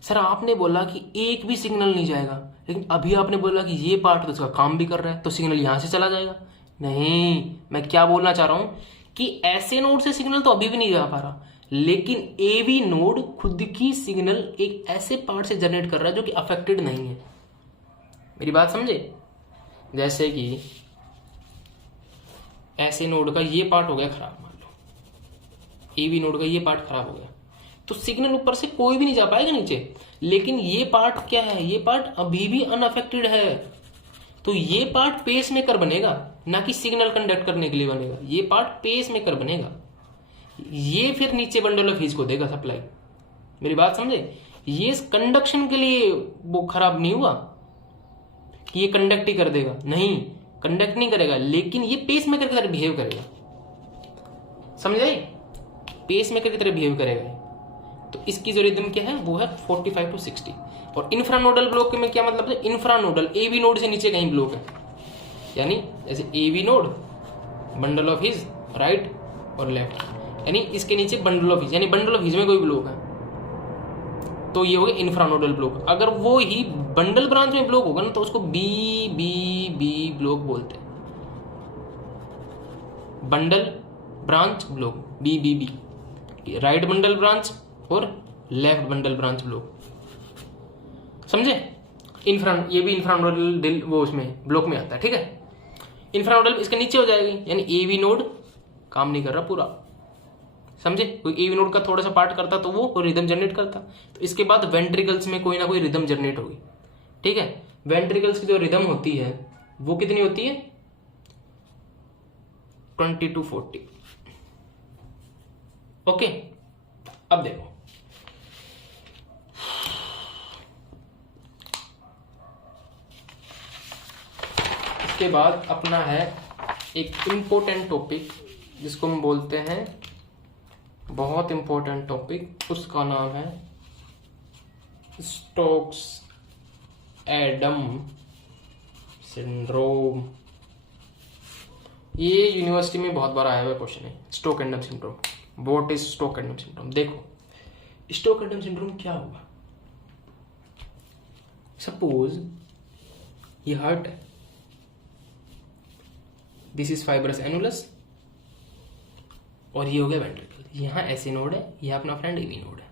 सर, आपने बोला कि एक भी सिग्नल नहीं जाएगा, लेकिन अभी आपने बोला कि ये पार्ट तो इसका काम भी कर रहा है, तो सिग्नल यहां से चला जाएगा। नहीं, मैं क्या बोलना चाह रहा हूं कि ऐसे नोड से सिग्नल तो अभी भी नहीं जा पा रहा, लेकिन एवी नोड खुद की सिग्नल एक ऐसे पार्ट से जनरेट कर रहा है जो कि अफेक्टेड नहीं है। मेरी बात समझे। जैसे कि ऐसे नोड का ये पार्ट हो गया खराब, मान लो एवी नोड का ये पार्ट खराब हो गया, तो सिग्नल ऊपर से कोई भी नहीं जा पाएगा नीचे, लेकिन ये पार्ट क्या है, ये पार्ट अभी भी अनअफेक्टेड है, तो ये पार्ट पेस मेकर बनेगा, ना कि सिग्नल कंडक्ट करने के लिए बनेगा। ये पार्ट पेस मेकर बनेगा, ये फिर नीचे बंडल ऑफ हीज को देगा सप्लाई। मेरी बात समझे। ये कंडक्शन के लिए वो खराब नहीं हुआ कि ये कंडक्ट ही कर देगा, नहीं, कंडक्ट नहीं करेगा, लेकिन ये पेस मेकर की तरह बिहेव करेगा, समझे, पेस मेकर की तरह बिहेव करेगा। तो इसकी जो रिदम क्या है वो है 45 to 60। और इंफ्रानोडल ब्लॉक में क्या मतलब है, इंफ्रानोडल एवी नोड से नीचे कहीं ब्लॉक है, यानी जैसे AV node, bundle of His right और लेफ्ट, यानी इसके नीचे बंडल ऑफ हिज, यानी बंडल ऑफ हिज में कोई ब्लॉक है, तो ये हो गया इंफ्रानोडल ब्लॉक। अगर वो ही बंडल ब्रांच में ब्लॉक होगा ना, तो उसको बी ब्लॉक बोलते हैं। Bundle branch block, BBB, right bundle branch और लेफ्ट बंडल ब्रांच ब्लॉक, समझे। ये भी इंफ्रानोडल वो उसमें ब्लॉक में आता है, ठीक है। इंफ्रानोडल इसके नीचे हो जाएगी, यानी एवी नोड काम नहीं कर रहा पूरा, समझे। कोई एवी नोड का थोड़ा सा पार्ट करता तो वो रिदम जनरेट करता, तो इसके बाद वेंट्रिकल्स में कोई ना कोई रिदम जनरेट होगी, ठीक है। वेंट्रिकल्स की जो रिदम होती है वो कितनी होती है, 20 to 40। ओके, अब देखो इसके बाद अपना है एक इंपॉर्टेंट टॉपिक जिसको हम बोलते हैं, बहुत इंपॉर्टेंट टॉपिक, उसका नाम है स्टोक्स एडम सिंड्रोम। ये यूनिवर्सिटी में बहुत बार आया हुआ क्वेश्चन है, Stoke Adam syndrome. What is Stoke Adam syndrome? देखो स्टोक एडम सिंड्रोम क्या हुआ, सपोज ये हार्ट है, दिस इज फाइब्रस एनुलस और ये हो गया वेंट्रिकल, यहां ऐसे नोड है, यह अपना फ्रेंड एवी नोड है।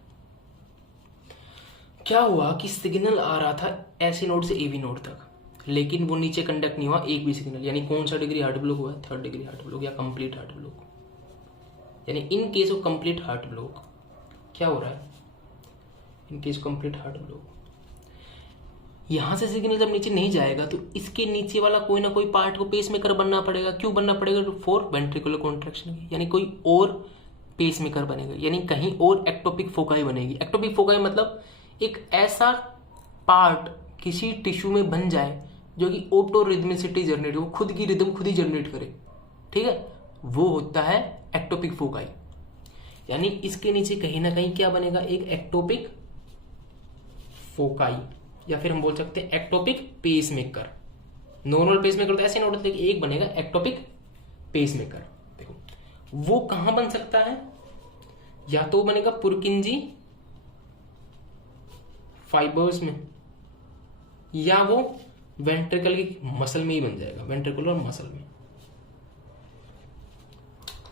क्या हुआ कि सिग्नल आ रहा था ऐसे नोड से एवी नोड तक, लेकिन वो नीचे कंडक्ट नहीं हुआ एक भी सिग्नल, यानी कौन सा डिग्री हार्ट ब्लॉक हुआ है, 3rd डिग्री हार्ट ब्लॉक या कंप्लीट हार्ट ब्लॉक। यानी in case of complete heart block क्या हो रहा है, in case complete heart block यहां से सिग्नल जब नीचे नहीं जाएगा तो इसके नीचे वाला कोई ना कोई पार्ट को पेसमेकर बनना पड़ेगा। क्यों बनना पड़ेगा? फॉर वेंट्रिकुलर कॉन्ट्रैक्शन, यानी कोई और पेसमेकर बनेगा, यानी कहीं और एक्टोपिक फोकाई बनेगी। एक्टोपिक फोकाई मतलब एक ऐसा पार्ट किसी टिश्यू में बन जाए जो कि ऑटो रिदमिसिटी जनरेट हो, खुद की रिदम खुद ही जनरेट करे, ठीक है, वो होता है एक्टोपिक फोकाई। यानी इसके नीचे कहीं ना कहीं क्या बनेगा, एक एक्टोपिक फोकाई, या फिर हम बोल सकते हैं एक्टोपिक पेसमेकर। नॉर्मल पेसमेकर तो ऐसे नोट होते हैं कि एक बनेगा एक्टोपिक पेसमेकर। देखो वो कहां बन सकता है, या तो बनेगा पुरकिंजी फाइबर्स में, या वो वेंट्रिकल की मसल में ही बन जाएगा, वेंट्रिकुलर मसल में।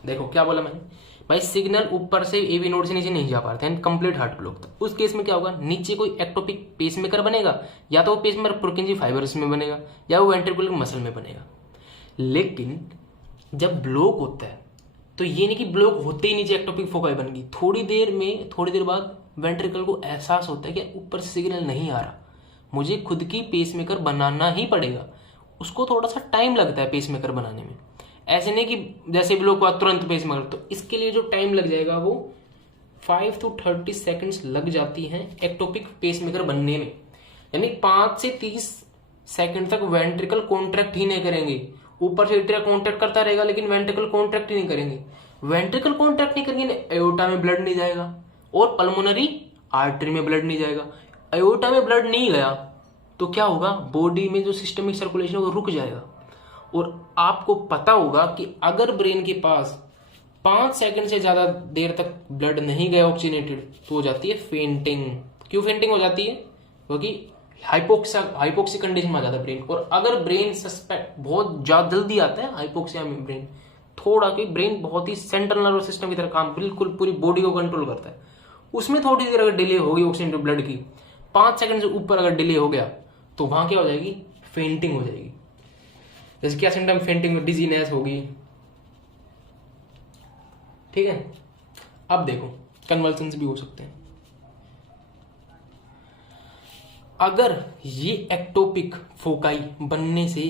देखो क्या बोला मैंने भाई, सिग्नल ऊपर से एवी नोड से नीचे नहीं जा पाते हैं, कंप्लीट हार्ट ब्लॉक। तो उस केस में क्या होगा, नीचे कोई एक्टोपिक पेसमेकर बनेगा, या तो वो पेसमेकर पुरकिंजी फाइबर्स में बनेगा, या वो वेंट्रिकुलर मसल में बनेगा। लेकिन जब ब्लॉक होता है तो ये नहीं कि ब्लॉक होते ही नीचे एक्टोपिक फोकाई बन गई, थोड़ी देर बाद वेंट्रिकल को एहसास होता है कि ऊपर से सिग्नल नहीं आ रहा, मुझे खुद की पेसमेकर बनाना ही पड़ेगा। उसको थोड़ा सा टाइम लगता है पेसमेकर बनाने में, ऐसे नहीं कि जैसे ब्लॉक हुआ तुरंत पेसमेकर। तो इसके लिए जो टाइम लग जाएगा वो 5 to 30 सेकंड्स लग जाती हैं एक्टोपिक पेसमेकर बनने में। यानी 5 से 30 सेकंड तक वेंट्रिकल कॉन्ट्रैक्ट ही नहीं करेंगे, ऊपर से एट्रिया कॉन्ट्रैक्ट करता रहेगा लेकिन वेंट्रिकल कॉन्ट्रैक्ट ही नहीं करेंगे। वेंट्रिकल कॉन्ट्रैक्ट नहीं करेंगे, एओर्टा में ब्लड नहीं जाएगा और पल्मोनरी आर्टरी में ब्लड नहीं जाएगा। एओर्टा में ब्लड नहीं गया तो क्या होगा, बॉडी में जो सिस्टमिक सर्कुलेशन है वो रुक जाएगा। और आपको पता होगा कि अगर ब्रेन के पास 5 सेकंड से ज्यादा देर तक ब्लड नहीं गया ऑक्सीजनेटेड तो हो जाती है फेंटिंग। क्यों फेंटिंग हो जाती है? क्योंकि हाइपोक्सी कंडीशन में आ जाता है ब्रेन। और अगर ब्रेन सस्पेक्ट बहुत ज्यादा जल्दी आता है हाइपोक्सिया में ब्रेन, थोड़ा कि ब्रेन बहुत ही सेंट्रल नर्वस सिस्टम की तरह काम बिल्कुल पूरी बॉडी को कंट्रोल करता है, उसमें थोड़ी देर अगर डिले होगी ऑक्सीजन ब्लड की, 5 सेकंड से ऊपर अगर डिले हो गया तो वहां क्या हो जाएगी, फेंटिंग हो जाएगी। जैसे क्या सिम्टम, फेंटिंग में डिजीनेस होगी, ठीक है। अब देखो कन्वल्सन्स भी हो सकते हैं। अगर ये एक्टोपिक फोकाई बनने से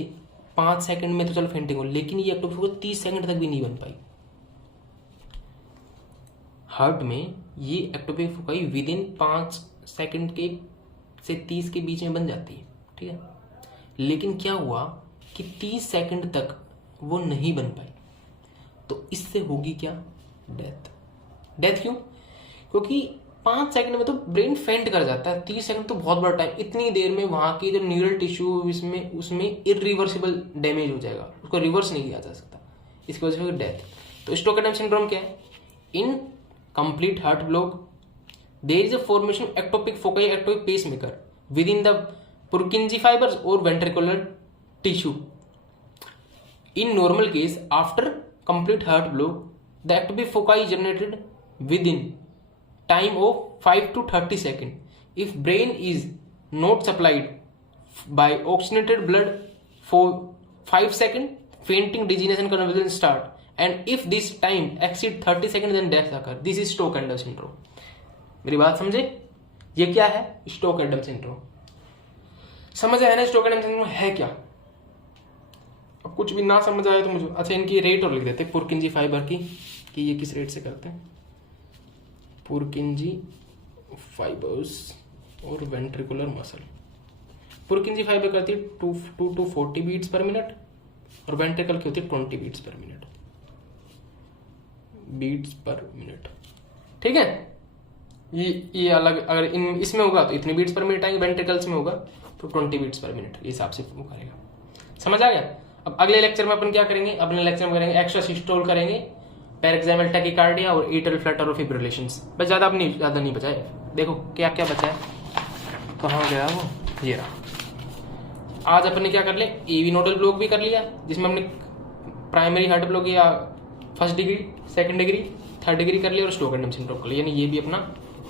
5 सेकंड में तो चलो फेंटिंग हो, लेकिन ये एक्टोपिक फोकाई 30 सेकंड तक भी नहीं बन पाई। हार्ट में ये ectopic foci with in 5 second के से 30 के बीच में बन जाती है, ठीक है। लेकिन क्या हुआ कि 30 सेकंड तक वो नहीं बन पाई, तो इससे होगी क्या, डेथ। डेथ क्यों? क्योंकि 5 सेकंड में तो ब्रेन फेंट कर जाता है, 30 सेकंड तो बहुत बड़ा टाइम, इतनी देर में वहां की जो न्यूरल टिश्यू उसमें इरिवर्सिबल डैमेज हो जाएगा, उसको रिवर्स नहीं किया जा सकता, इसकी वजह से डेथ। तो स्टोक एडम सिंड्रोम क्या है, in complete heart block there is a formation ectopic foci ectopic pacemaker within the Purkinje fibres और ventricular tissue. In normal case, after complete heart blow, the ectopic foci is generated within time of 5 to 30 seconds. If brain is not supplied by oxygenated blood for 5 seconds, fainting, dizziness and convulsions start. And if this time exceed 30 seconds, then death occur. This is Stokes-Erdem syndrome. मेरी बात समझे? ये क्या है? Stokes-Erdem syndrome. समझ आया ना Stokes-Erdem syndrome है क्या? अब कुछ भी ना समझ आए तो मुझे अच्छा इनकी रेट और लिख देते हैं पुरकिंजी फाइबर की कि ये किस रेट से करते हैं. पुरकिंजी फाइबर्स और वेंट्रिकुलर मसल. पुरकिंजी फाइबर करती है 2 to 40 बीट्स पर मिनट और वेंट्रिकल की होती है 20 बीट्स पर मिनट. बीट्स पर मिनट. ठीक है. ये अलग अगर इसमें होगा तो इतनी बीट्स पर मिनट आएंगे, वेंट्रिकल्स में होगा तो 20 बीट्स पर मिनट. ये हिसाब से वो करेगा. समझ आ गया. अब अगले लेक्चर में अपन क्या करेंगे? अपने लेक्चर में करेंगे एक्स्ट्रा सिस्टोल करेंगे, पैराक्सिमल टैकीकार्डिया और एट्रियल फ्लटर और फिब्रिलेशंस. बस ज्यादा नहीं बचाए. देखो क्या क्या बचा है. कहाँ गया वो? ये रहा. आज अपन ने क्या कर लिया? एवी नोडल ब्लॉक भी कर लिया जिसमें हमने प्राइमरी हार्ट ब्लॉक या first degree, second degree, third degree कर लिया और स्टोक-एंडम सिंड्रोम कर लिया. यानी ये भी अपना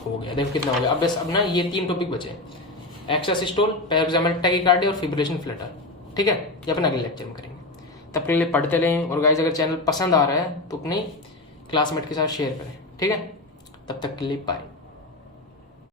हो गया. देखो कितना हो गया. अब बस अपना ये 3 टॉपिक बचे हैं, एक्स्ट्रा सिस्टोल, पैराक्सिमल टैकीकार्डिया और फिब्रिलेशन फ्लटर. ठीक है. ये अपन अगले लेक्चर में करेंगे. तब के लिए पढ़ते रहें. और गाइस अगर चैनल पसंद आ रहा है तो अपने क्लासमेट के साथ शेयर करें. ठीक है. तब तक के लिए बाय.